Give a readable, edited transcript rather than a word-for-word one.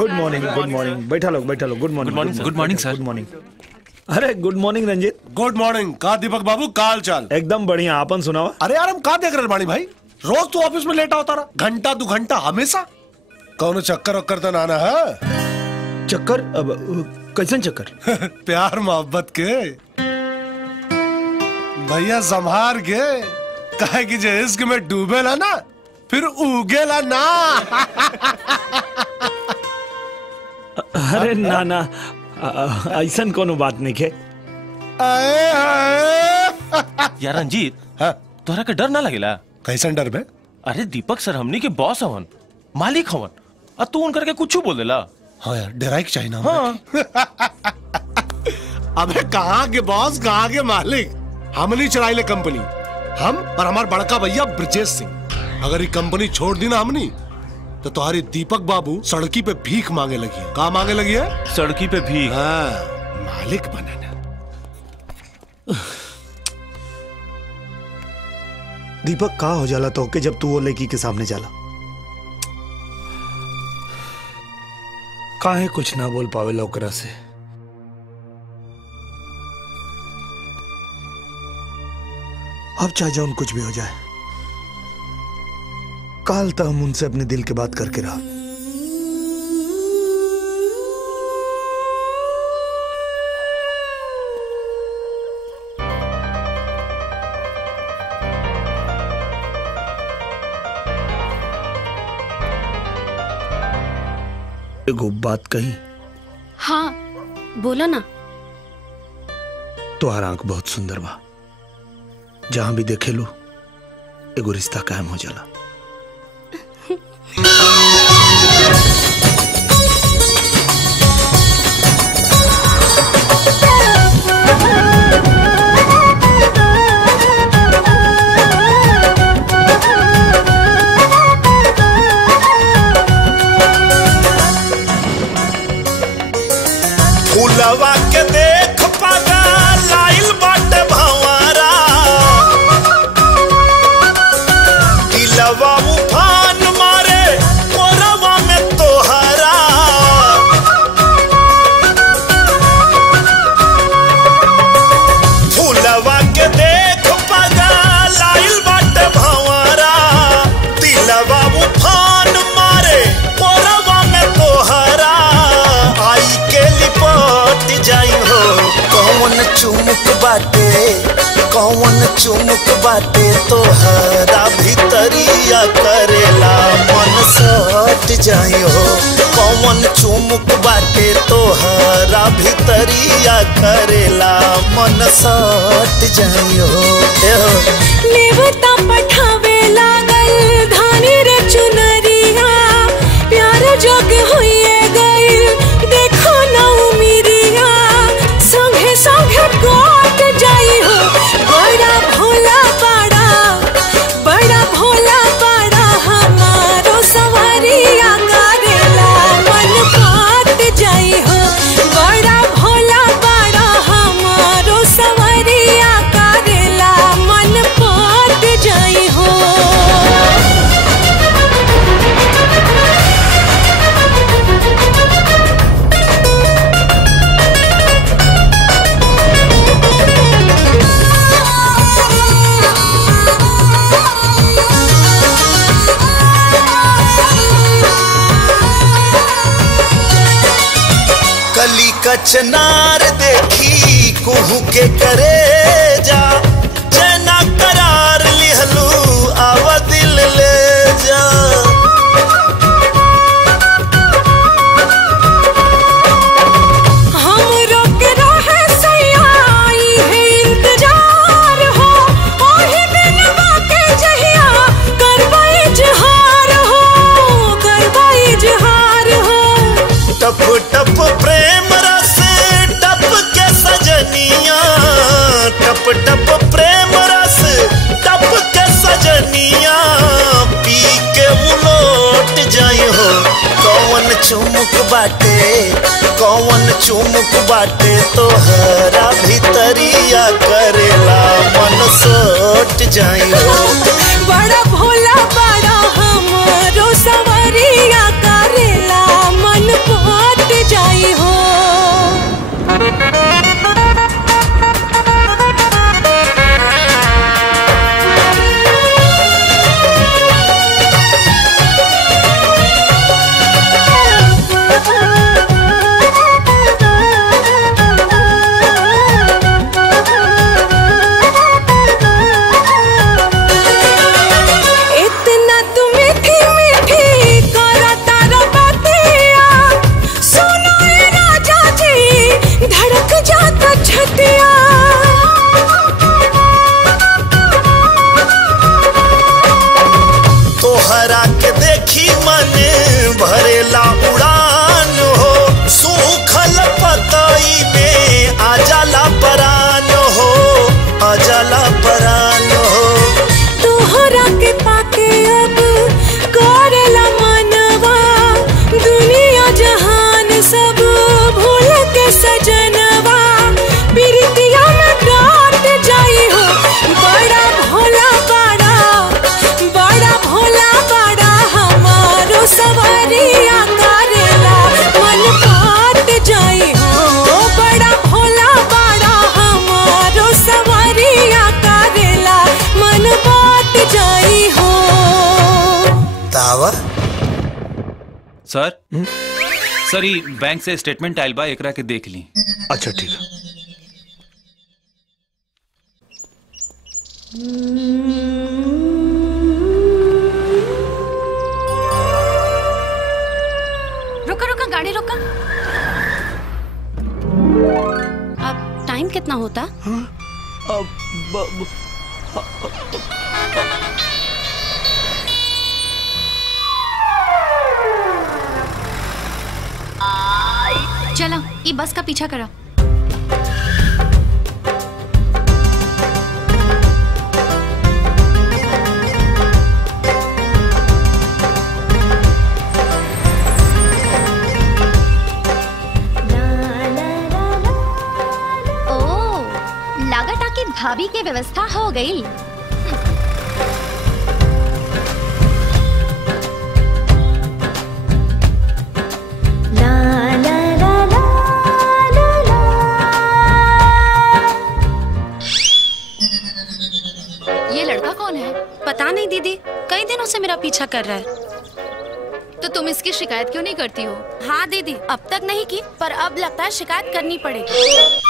Good morning, good morning. बैठा लो, बैठा लो। Good morning, good morning sir. Good morning. अरे good morning Ranjit. Good morning. का दीपक बाबू काल चाल? एकदम बढ़िया, आपन सुनावा। अरे यार हम का देख रहे बाणी भाई, रोज तू ऑफिस में लेटा होता रहा, घंटा 2 घंटा हमेशा। कौन चक्कर वक्कर तो नाना है? चक्कर? अब कैसन चक्कर? प्यार मोहब्बत के भैया संभार के, कहे कि जे इश्क में डूबेला ना फिर उगेला ना। अरे ना ना, ऐसन कोनो बात नहीं है। यार रंजीत, हाँ? तोहरा के डर ना लगेला? कैसन डर बे? अरे दीपक सर हमनी के बॉस हवन, मालिक हवन, और तू उनकर के कुछ बोल देला। हाँ यार, डराई के चाहिए ना। हाँ। अबे कहाँ के बॉस, कहाँ के मालिक? हमनी चलाई ले कंपनी, हम और हमार बड़का भैया ब्रजेश सिंह। अगर ये कंपनी छोड़ दी ना हमनी, तो तुम्हारी दीपक बाबू सड़की पे भीख मांगे लगी है। कहाँ मांगे लगी है? सड़की पे भीख? हाँ, मालिक बनाना। दीपक का हो जाला तो के जब तू वो लड़की के सामने जाला? काहे कुछ ना बोल पावे ओकरा से? अब चाहे जाऊन कुछ भी हो जाए, काल तक हम उनसे अपने दिल की बात करके रहा। एगो बात कही? हाँ बोलो ना। तोहार आंख बहुत सुंदर बा, जहां भी देखे लो एगो रिश्ता कायम हो जाला। फूलवा के देख पागा लाइल बाटे भंवरा, दिलवा उफान मारे मोरवा में तोहरा। फूलवा के देख पागा लाइल बाटे भंवरा, दिलवा उफान मारे मोरवा में तोहरा। आई के लिपट जाई हो, कौन चुमुक बाटे, कौन चुमुक बाटे तोहरा भीतरिया करेला मन सट जाई हो। कौन चुमुक बाटे तोहरा भीतरिया करेला मन सट जाई हो। नेवता पठावे लागल धानी रे चुनरिया, प्यार जग होइए गइल देखो ना उमिरिया। संगे संगे गोट जाई हो, बड़ा भोला बड़ा, बड़ा भोला बड़ा हमारो सवारिया करेला मन पाट जाई हो। बड़ा भोला बड़ा हमारो सवारिया करेला मन पाट जाई हो। कली कचनार देखी कुहू के करे जा, जना करार लिहलू आवा दिल ले जा। हम रोक रहे सयाई है इंतजार हो, ओही दिन बाके जहिया करबा इजहार हो, करबा इजहार हो। टप टप प्रेम रस टप के सजनिया, टप टप प्रेम रस टप के सजनिया। पी के उलोट जाई हो, कौन चुमुक बाटे, कौन चुमुक बाटे तोहरा भीतरिया करेला मन सोट जाई हो। बड़ा भोला बड़ा हमारो सवारिया करेला मन सर सर ई बैंक से स्टेटमेंट आइल बा, एकरा के देख ली। अच्छा ठीक है। रुका रुका, गाड़ी रुका। अब टाइम कितना होता? चलो ये बस का पीछा करा। ओ, लागत आकी भाभी के व्यवस्था हो गई। ये लड़का कौन है? पता नहीं दीदी, कई दिनों से मेरा पीछा कर रहा है। तो तुम इसकी शिकायत क्यों नहीं करती हो? हाँ दीदी, अब तक नहीं की, पर अब लगता है शिकायत करनी पड़ेगी।